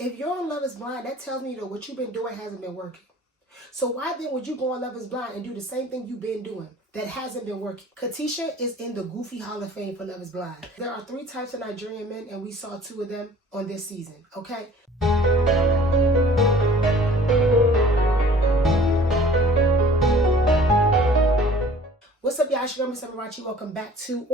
If you're on Love is Blind, that tells me that what you've been doing hasn't been working. So why then would you go on Love is Blind and do the same thing you've been doing that hasn't been working? Katisha is in the Goofy Hall of Fame for Love is Blind. There are 3 types of Nigerian men, and we saw 2 of them on this season, okay? What's up, y'all? It's your girl, Miss Amarachi. Welcome back to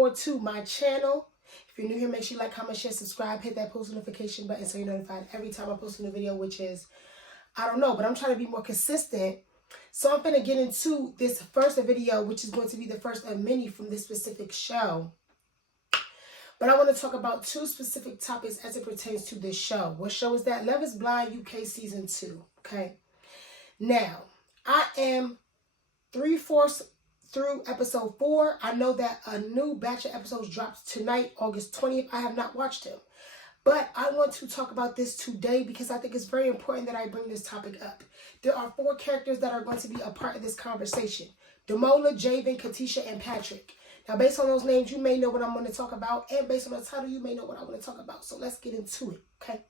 my channel. If you're new here, make sure you like, comment, share, subscribe, hit that post notification button so you're notified every time I post a new video, which is, I don't know, but I'm trying to be more consistent. So I'm going to get into this first video, which is going to be the first of many from this specific show. But I want to talk about 2 specific topics as it pertains to this show. What show is that? Love is Blind UK Season 2. Okay. Now, I am 3/4 through episode 4. I know that a new batch of episodes drops tonight, August 20th. I have not watched them. But I want to talk about this today because I think it's very important that I bring this topic up. There are 4 characters that are going to be a part of this conversation. Damola, Javen, Katisha, and Patrick. Now, based on those names, you may know what I'm going to talk about. And based on the title, you may know what I want to talk about. So let's get into it, okay?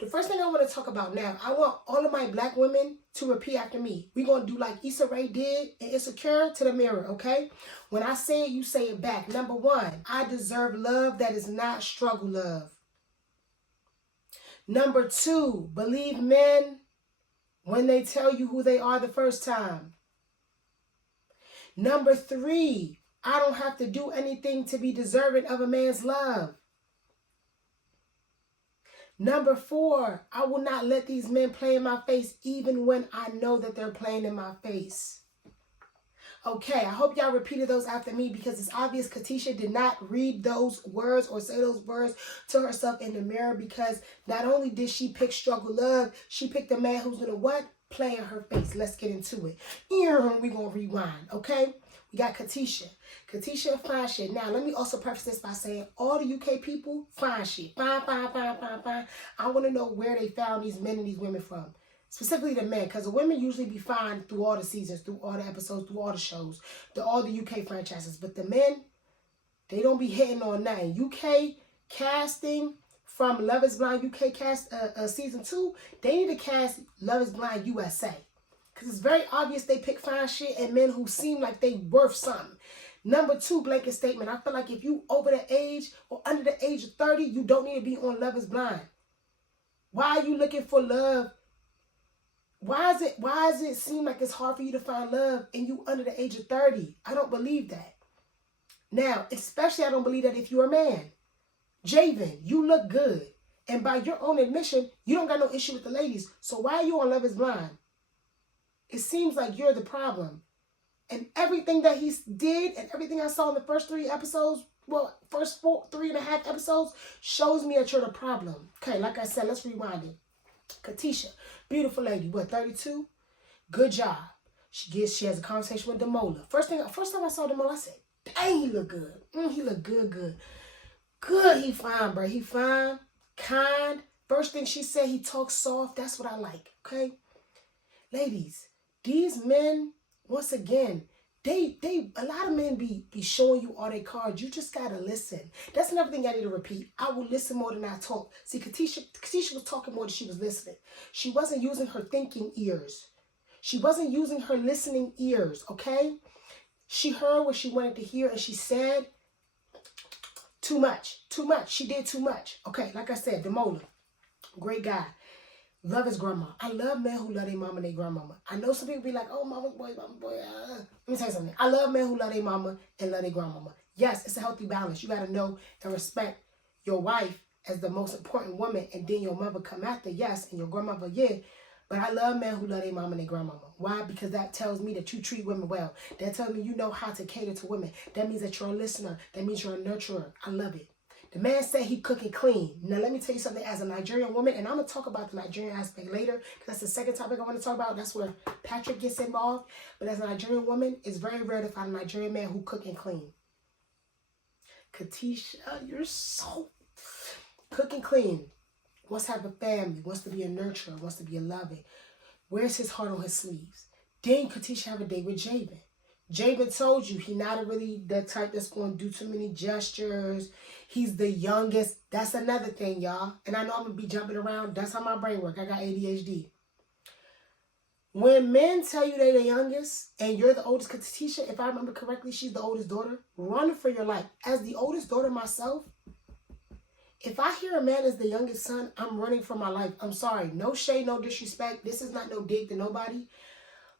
The first thing I want to talk about now, I want all of my black women to repeat after me. We're going to do like Issa Rae did in Insecure to the mirror, okay? When I say it, you say it back. Number 1, I deserve love that is not struggle love. Number 2, believe men when they tell you who they are the first time. Number 3, I don't have to do anything to be deserving of a man's love. Number 4, I will not let these men play in my face even when I know that they're playing in my face. Okay, I hope y'all repeated those after me because it's obvious Katisha did not read those words or say those words to herself in the mirror because not only did she pick struggle love, she picked a man who's going to what? Play in her face. Let's get into it. We're going to rewind, okay? We got Katisha. Katisha, fine shit. Now, let me also preface this by saying all the UK people, fine shit. Fine, fine, fine, fine, fine. I want to know where they found these men and these women from. Specifically the men, because the women usually be fine through all the seasons, through all the episodes, through all the shows, through all the UK franchises. But the men, they don't be hitting on nothing. UK casting from Love is Blind UK cast season 2, they need to cast Love is Blind USA. Because it's very obvious they pick fine shit and men who seem like they worth something. Number 2, blanket statement. I feel like if you over the age or under the age of 30, you don't need to be on Love is Blind. Why are you looking for love? Why does it seem like it's hard for you to find love and you under the age of 30? I don't believe that. Now, especially I don't believe that if you're a man. Javen, you look good. And by your own admission, you don't got no issue with the ladies. So why are you on Love is Blind? It seems like you're the problem. And everything that he did and everything I saw in the first 3 episodes, well, first 3.5 episodes, shows me that you're the problem. Okay, like I said, let's rewind it. Katisha, beautiful lady, what, 32? Good job. She has a conversation with Damola. First time I saw Damola, I said, dang, he look good. He look good. Good, he fine, bro. He fine, kind. First thing she said, he talks soft. That's what I like, okay? Ladies, these men, once again, a lot of men be showing you all their cards. You just gotta listen. That's another thing I need to repeat. I will listen more than I talk. See, Katisha was talking more than she was listening. She wasn't using her thinking ears. She wasn't using her listening ears, okay? She heard what she wanted to hear and she said too much. She did too much. Okay, like I said, Damola, great guy. Love his grandma. I love men who love their mama and their grandmama. I know some people be like, oh, mama's boy, mama's boy. Let me tell you something. I love men who love their mama and love their grandmama. Yes, it's a healthy balance. You got to know and respect your wife as the most important woman and then your mother come after, yes, and your grandmother, yeah. But I love men who love their mama and their grandmama. Why? Because that tells me that you treat women well. That tells me you know how to cater to women. That means that you're a listener. That means you're a nurturer. I love it. The man said he cook and clean. Now, let me tell you something. As a Nigerian woman, and I'm going to talk about the Nigerian aspect later, because that's the second topic I want to talk about. That's where Patrick gets involved. But as a Nigerian woman, it's very rare to find a Nigerian man who cook and clean. Katisha, you're so... Cook and clean. Wants to have a family. Wants to be a nurturer. Wants to be a loving. Wears his heart on his sleeves. Then Katisha have a date with Javen. Javen told you he not really the type that's going to do too many gestures. He's the youngest. That's another thing, y'all. And I know I'm going to be jumping around. That's how my brain works. I got ADHD. When men tell you they're the youngest and you're the oldest, because Tisha, if I remember correctly, she's the oldest daughter, run for your life. As the oldest daughter myself, if I hear a man is the youngest son, I'm running for my life. I'm sorry. No shade, no disrespect. This is not no dig to nobody.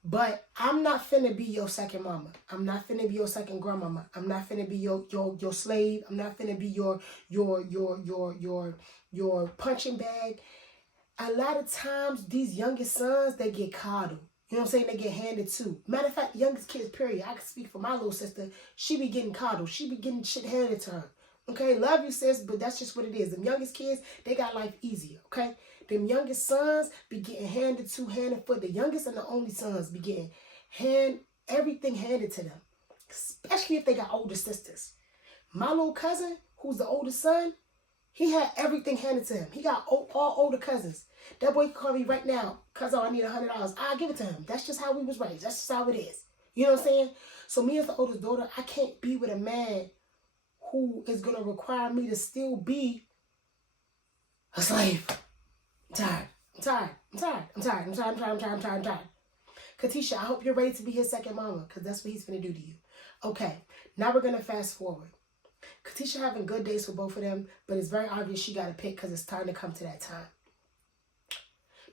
But I'm not finna be your second mama. I'm not finna be your second grandmama. I'm not finna be your slave. I'm not finna be your punching bag. A lot of times, these youngest sons, they get coddled. You know what I'm saying? They get handed to. Matter of fact, the youngest kids, period. I can speak for my little sister. She be getting coddled. She be getting shit handed to her. Okay? Love you, sis, but that's just what it is. Them youngest kids, they got life easier. Okay? Them youngest sons be getting handed for. The youngest and the only sons be getting everything handed to them. Especially if they got older sisters. My little cousin, who's the oldest son, he had everything handed to him. He got all older cousins. That boy can call me right now, cuz I need $100. I'll give it to him. That's just how we was raised. That's just how it is. You know what I'm saying? So me as the oldest daughter, I can't be with a man who is going to require me to still be a slave. I'm tired. Katisha, I hope you're ready to be his second mama, because that's what he's going to do to you. Okay, now we're going to fast forward. Katisha having good days for both of them, but it's very obvious she got to pick because it's time to come to that time.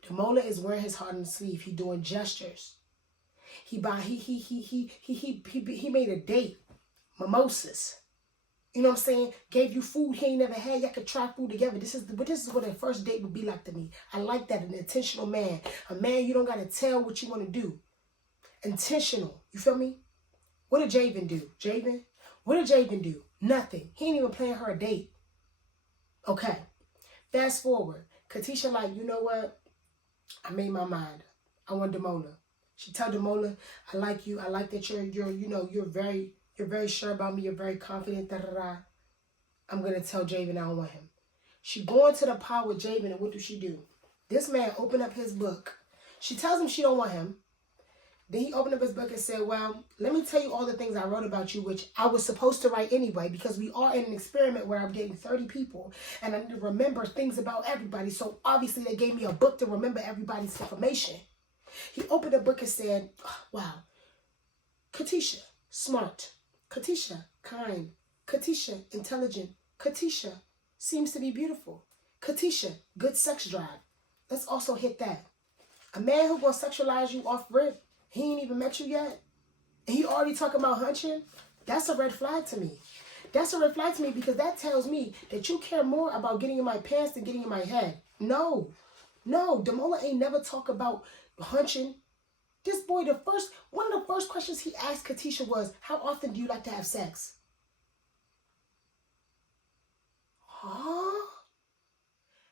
Demola is wearing his heart on his sleeve. He doing gestures. He made a date, mimosas. You know what I'm saying? Gave you food he ain't never had. Y'all could try food together. This is what a first date would be like to me. I like that, an intentional man. A man you don't got to tell what you want to do. Intentional. You feel me? What did Javen do? Javen? What did Javen do? Nothing. He ain't even plan her a date. Okay. Fast forward. Katisha like, you know what? I made my mind. I want Demola. She tell Demola, I like you. I like that you're very sure about me. You're very confident. I'm going to tell Javen I don't want him. She going to the pot with Javen, and what do she do? This man opened up his book. She tells him she don't want him. Then he opened up his book and said, well, let me tell you all the things I wrote about you, which I was supposed to write anyway, because we are in an experiment where I'm getting 30 people, and I need to remember things about everybody. So obviously they gave me a book to remember everybody's information. He opened the book and said, oh, wow, Katisha, smart. Katisha, kind. Katisha, intelligent. Katisha, seems to be beautiful. Katisha, good sex drive. Let's also hit that. A man who gonna sexualize you off rip, he ain't even met you yet, and he already talking about hunching, that's a red flag to me. That's a red flag to me, because that tells me that you care more about getting in my pants than getting in my head. No, Demola ain't never talk about hunching. This boy, one of the first questions he asked Katisha was, how often do you like to have sex? Huh?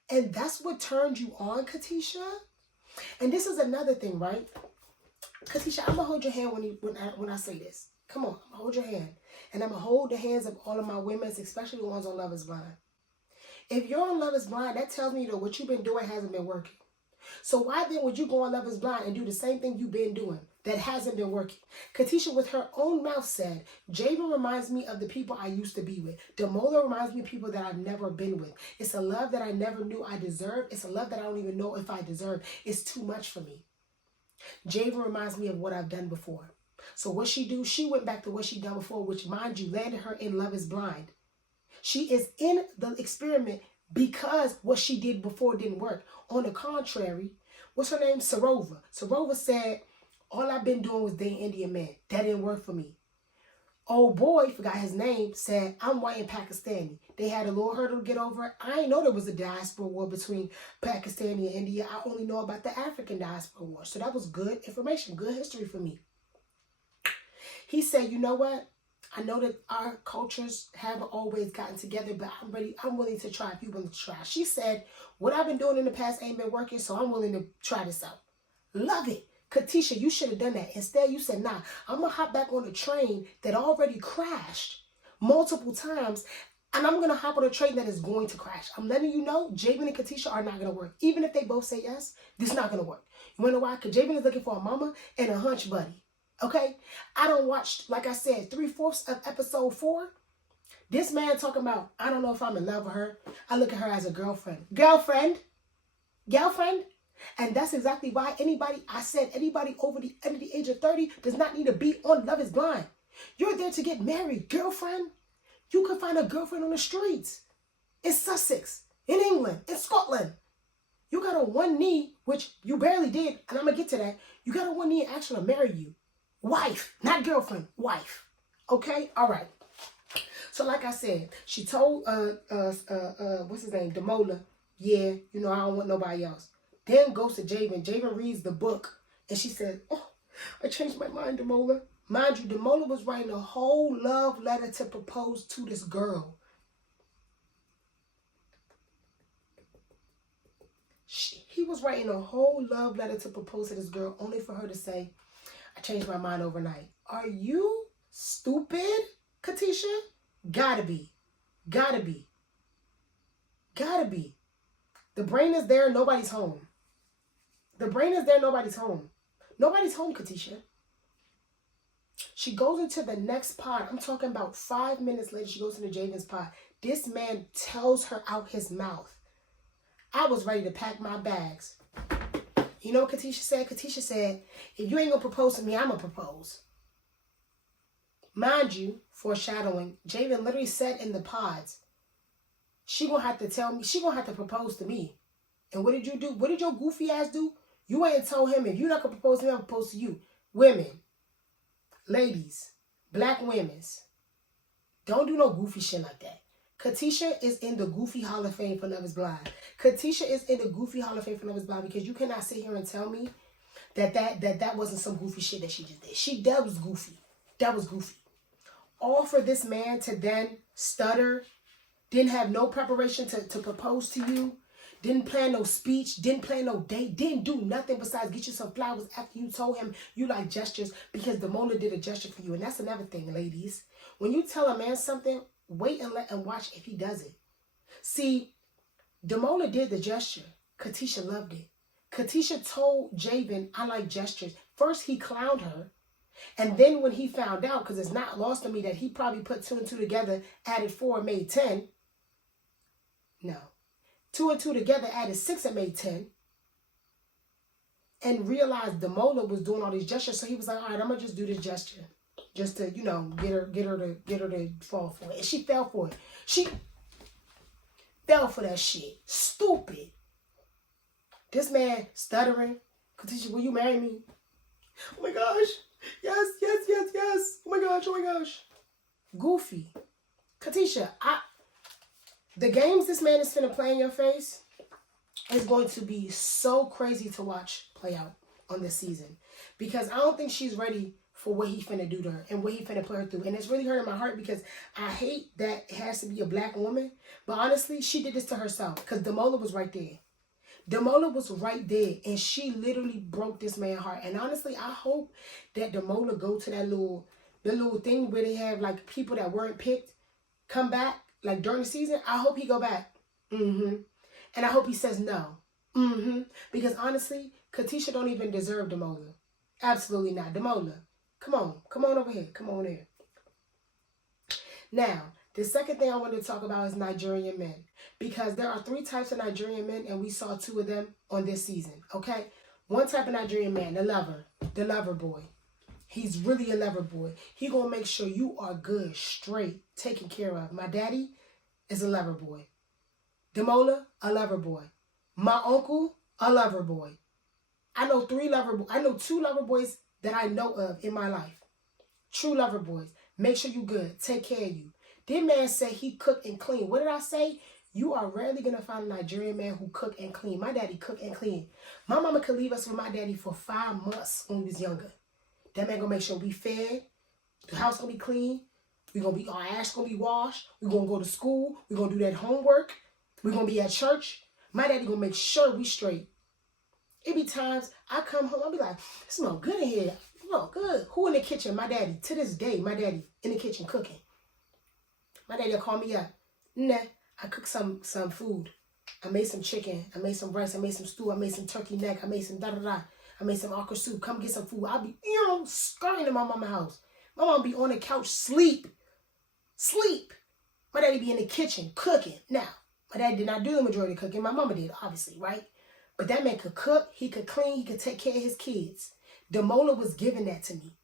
And that's what turned you on, Katisha? And this is another thing, right? Katisha, I'm going to hold your hand when I say this. Come on, I'm going to hold your hand. And I'm going to hold the hands of all of my women, especially the ones on Love is Blind. If you're on Love is Blind, that tells me that what you've been doing hasn't been working. So why then would you go on Love is Blind and do the same thing you've been doing that hasn't been working? Katisha, with her own mouth, said, Javen reminds me of the people I used to be with. Demola reminds me of people that I've never been with. It's a love that I never knew I deserved. It's a love that I don't even know if I deserve. It's too much for me. Javen reminds me of what I've done before. So what she do? She went back to what she done before, which, mind you, landed her in Love is Blind. She is in the experiment because what she did before didn't work. On the contrary, what's her name? Sarova. Sarova said, all I've been doing was dating Indian men. That didn't work for me. Old boy, forgot his name, said, I'm white and Pakistani. They had a little hurdle to get over. I didn't know there was a diaspora war between Pakistani and India. I only know about the African diaspora war. So that was good information, good history for me. He said, you know what? I know that our cultures haven't always gotten together, but I'm willing to try if you're willing to try. She said, what I've been doing in the past ain't been working, so I'm willing to try this out. Love it. Katisha, you should have done that. Instead, you said, nah, I'm going to hop back on a train that already crashed multiple times, and I'm going to hop on a train that is going to crash. I'm letting you know, Javen and Katisha are not going to work. Even if they both say yes, this is not going to work. You want to know why? Because Javen is looking for a mama and a hunch buddy. Okay? I don't watch, like I said, 3/4 of episode 4. This man talking about, I don't know if I'm in love with her. I look at her as a girlfriend. Girlfriend. And that's exactly why anybody over the age of 30 does not need to be on Love is Blind. You're there to get married, girlfriend. You can find a girlfriend on the streets. In Sussex, in England, in Scotland. You got on one knee, which you barely did, and I'm going to get to that. You got on one knee and asked her to marry you. Wife, not girlfriend, wife. Okay? All right. So like I said, she told, what's his name, Damola, yeah, I don't want nobody else. Then goes to Javen. Javen reads the book, and she said, oh, I changed my mind, Damola. Mind you, Damola was writing a whole love letter to propose to this girl. He was writing a whole love letter to propose to this girl, only for her to say, I changed my mind overnight. Are you stupid, Katisha? Gotta be. Gotta be. Gotta be. The brain is there, nobody's home. The brain is there, nobody's home. Nobody's home, Katisha. She goes into the next pod. I'm talking about 5 minutes later, she goes into Javen's pod. This man tells her out his mouth, I was ready to pack my bags. You know what Katisha said? Katisha said, if you ain't gonna propose to me, I'm gonna propose. Mind you, foreshadowing, Javen literally said in the pods, she gonna have to tell me, she gonna have to propose to me. And what did you do? What did your goofy ass do? You ain't told him, if you're not gonna propose to me, I'm gonna propose to you. Women, ladies, black women, don't do no goofy shit like that. Katisha is in the Goofy Hall of Fame for Love is Blind. Katisha is in the Goofy Hall of Fame for Love is Blind because you cannot sit here and tell me that wasn't some goofy shit that she just did. That was goofy. That was goofy. All for this man to then stutter, didn't have no preparation to propose to you, didn't plan no speech, didn't plan no date, didn't do nothing besides get you some flowers after you told him you like gestures because Damola did a gesture for you. And that's another thing, ladies. When you tell a man something, wait and watch if he does it. See, Damola did the gesture. Katisha loved it. Katisha told Javen, I like gestures. First, he clowned her. And then when he found out, because it's not lost on me that he probably put 2 and 2 together, added 4 and made 10. No. 2 and 2 together added 6 and made 10. And realized Damola was doing all these gestures. So he was like, all right, I'm going to just do this gesture. Just to, get her to fall for it. And she fell for it. She fell for that shit. Stupid. This man stuttering. Katisha, will you marry me? Oh my gosh. Yes. Oh my gosh. Goofy. Katisha, the games this man is finna play in your face is going to be so crazy to watch play out on this season. Because I don't think she's ready for what he finna do to her and what he finna put her through. And it's really hurting my heart because I hate that it has to be a black woman. But honestly, she did this to herself because Damola was right there. Damola was right there and she literally broke this man's heart. And honestly, I hope that Damola go to the little thing where they have like people that weren't picked come back like during the season. I hope he go back. And I hope he says no. Because honestly, Katisha don't even deserve Damola. Absolutely not. Damola, come on over here. Come on here. Now, the second thing I wanted to talk about is Nigerian men. Because there are 3 types of Nigerian men, and we saw 2 of them on this season, okay? One type of Nigerian man, the lover boy. He's really a lover boy. He gonna make sure you are good, straight, taken care of. My daddy is a lover boy. Damola, a lover boy. My uncle, a lover boy. I know 2 lover boys that I know of in my life. True lover boys. Make sure you good. Take care of you. This man said he cook and clean. What did I say? You are rarely going to find a Nigerian man who cook and clean. My daddy cook and clean. My mama could leave us with my daddy for 5 months when we was younger. That man going to make sure we fed. The house going to be clean. Our ass going to be washed. We going to go to school. We going to do that homework. We going to be at church. My daddy going to make sure we straight. It be times I come home, I'll be like, it smell good in here. Oh, good. Who in the kitchen? My daddy. To this day, my daddy in the kitchen cooking. My daddy will call me up. Nah, I cooked some food. I made some chicken. I made some rice. I made some stew. I made some turkey neck. I made some da-da-da. I made some okra soup. Come get some food. I'll be, scurrying to my mama's house. My mom be on the couch, sleep. My daddy be in the kitchen, cooking. Now, my daddy did not do the majority of cooking. My mama did, obviously, right? But that man could cook, he could clean, he could take care of his kids. Demola was giving that to me.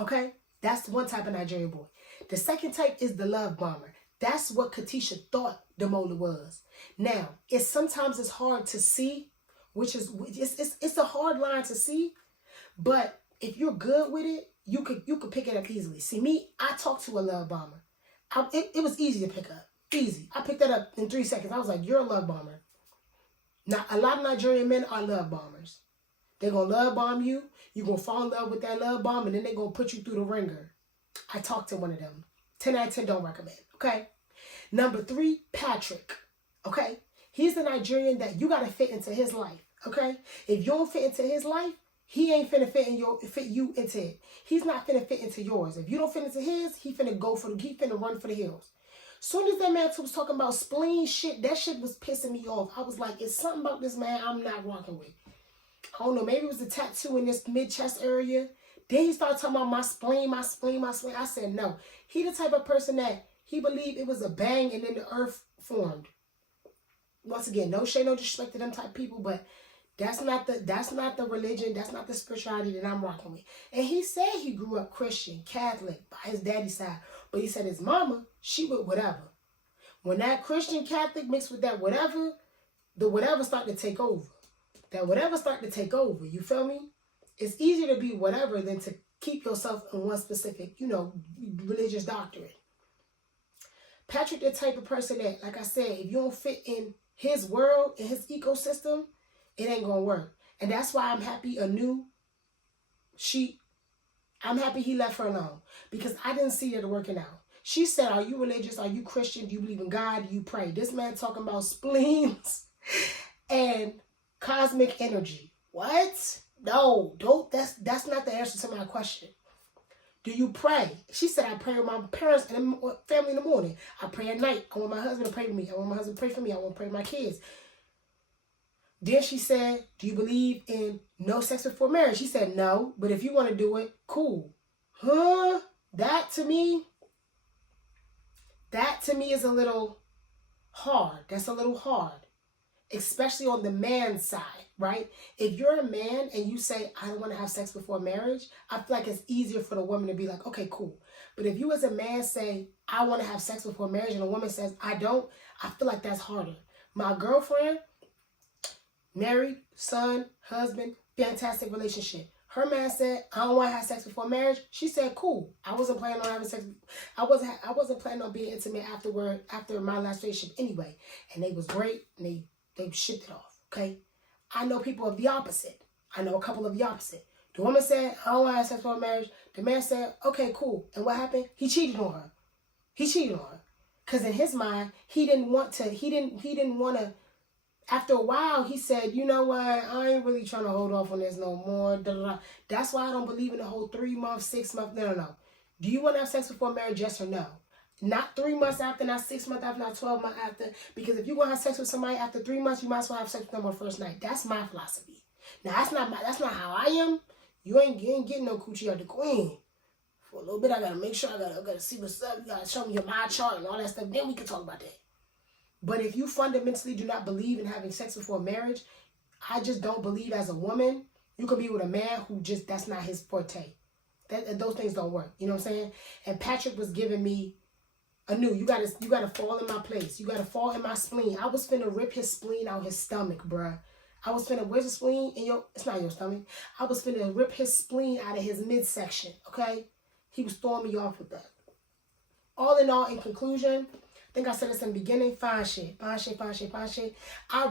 Okay? That's one type of Nigerian boy. The second type is the love bomber. That's what Katisha thought Demola was. Now, sometimes it's hard to see, it's a hard line to see, but if you're good with it, you could pick it up easily. See, me, I talked to a love bomber. It was easy to pick up. Easy. I picked that up in 3 seconds. I was like, you're a love bomber. Now, a lot of Nigerian men are love bombers. They're going to love bomb you. You're going to fall in love with that love bomb, and then they're going to put you through the ringer. I talked to one of them. 10 out of 10 don't recommend. Okay? Number 3, Patrick. Okay? He's the Nigerian that you got to fit into his life. Okay? If you don't fit into his life, he ain't finna fit you into it. He's not finna fit into yours. If you don't fit into his, he finna run for the hills. Soon as that man was talking about spleen shit, that shit was pissing me off. I was like, it's something about this man I'm not rocking with. I don't know, maybe it was the tattoo in this mid-chest area. Then he started talking about my spleen. I said, no. He the type of person that he believed it was a bang and then the earth formed. Once again, no shade, no disrespect to them type of people, but that's not the religion, that's not the spirituality that I'm rocking with. And he said he grew up Christian, Catholic, by his daddy's side. But he said his mama, she would whatever. When that Christian Catholic mixed with that whatever, the whatever started to take over. That whatever started to take over, you feel me? It's easier to be whatever than to keep yourself in one specific, religious doctrine. Patrick, the type of person that, like I said, if you don't fit in his world, in his ecosystem, it ain't gonna work. And that's why I'm happy I'm happy he left her alone. Because I didn't see it working out. She said, are you religious? Are you Christian? Do you believe in God? Do you pray? This man talking about spleens and cosmic energy. What? No, that's not the answer to my question. Do you pray? She said, I pray with my parents and family in the morning. I pray at night. I want my husband to pray with me. I want my husband to pray for me. I want to pray with my kids. Then she said, do you believe in no sex before marriage? She said, no, but if you want to do it, cool. Huh? That to me is a little hard. That's a little hard. Especially on the man's side, right? If you're a man and you say, I don't want to have sex before marriage, I feel like it's easier for the woman to be like, okay, cool. But if you as a man say, I want to have sex before marriage, and a woman says, I don't, I feel like that's harder. My girlfriend, married, son, husband, fantastic relationship. Her man said, I don't want to have sex before marriage. She said, cool. I wasn't planning on having sex. I wasn't planning on being intimate after my last relationship anyway. And they was great, and they shipped it off, okay? I know people of the opposite. I know a couple of the opposite. The woman said, I don't want to have sex before marriage. The man said, okay, cool. And what happened? He cheated on her. Because in his mind, he didn't want to, after a while, he said, you know what? I ain't really trying to hold off on this no more. Da, da, da. That's why I don't believe in the whole 3 months, 6 months. No. Do you want to have sex before marriage? Yes or no? Not 3 months after, not 6 months after, not 12 months after. Because if you're going to have sex with somebody after 3 months, you might as well have sex with them on the first night. That's my philosophy. Now, that's not how I am. You ain't getting no coochie out the queen. For a little bit, I got to make sure, I got to see what's up. You got to show me your mind chart and all that stuff. Then we can talk about that. But if you fundamentally do not believe in having sex before marriage, I just don't believe as a woman, you could be with a man who just, that's not his forte. Those things don't work. You know what I'm saying? And Patrick was giving me you gotta fall in my place. You gotta fall in my spleen. I was finna rip his spleen out his stomach, bruh. Where's the spleen? It's not your stomach. I was finna rip his spleen out of his midsection, okay? He was throwing me off with that. All in all, in conclusion, I think I said this in the beginning, fine shit. I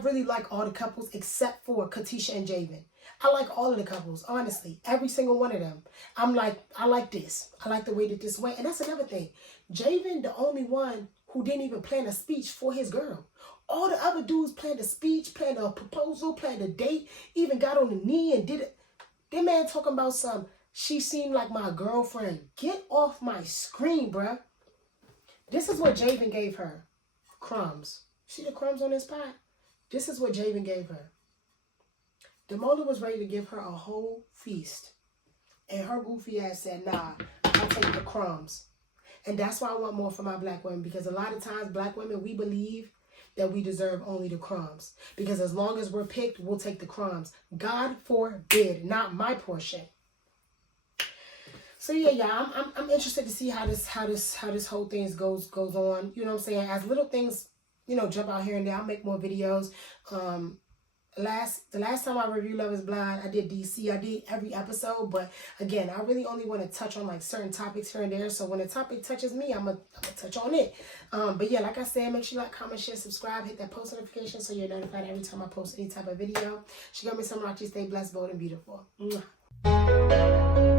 really like all the couples except for Katisha and Javen. I like all of the couples, honestly. Every single one of them. I'm like, I like this. I like the way that this went. And that's another thing. Javen, the only one who didn't even plan a speech for his girl. All the other dudes planned a speech, planned a proposal, planned a date, even got on the knee and did it. That man talking about she seemed like my girlfriend. Get off my screen, bruh. This is what Javen gave her. Crumbs. See the crumbs on this pot? This is what Javen gave her. Damola was ready to give her a whole feast. And her goofy ass said, nah, I'll take the crumbs. And that's why I want more for my black women. Because a lot of times, black women, we believe that we deserve only the crumbs. Because as long as we're picked, we'll take the crumbs. God forbid, not my portion. So yeah, I'm interested to see how this whole thing goes on. You know what I'm saying? As little things, you know, jump out here and there, I'll make more videos. The last time I reviewed Love is Blind, I did DC. I did every episode, but again, I really only want to touch on like certain topics here and there. So when a topic touches me, I'm gonna touch on it. But yeah, like I said, make sure you like, comment, share, subscribe, hit that post notification so you're notified every time I post any type of video. She got me some rock. Stay blessed, bold, and beautiful. Mwah.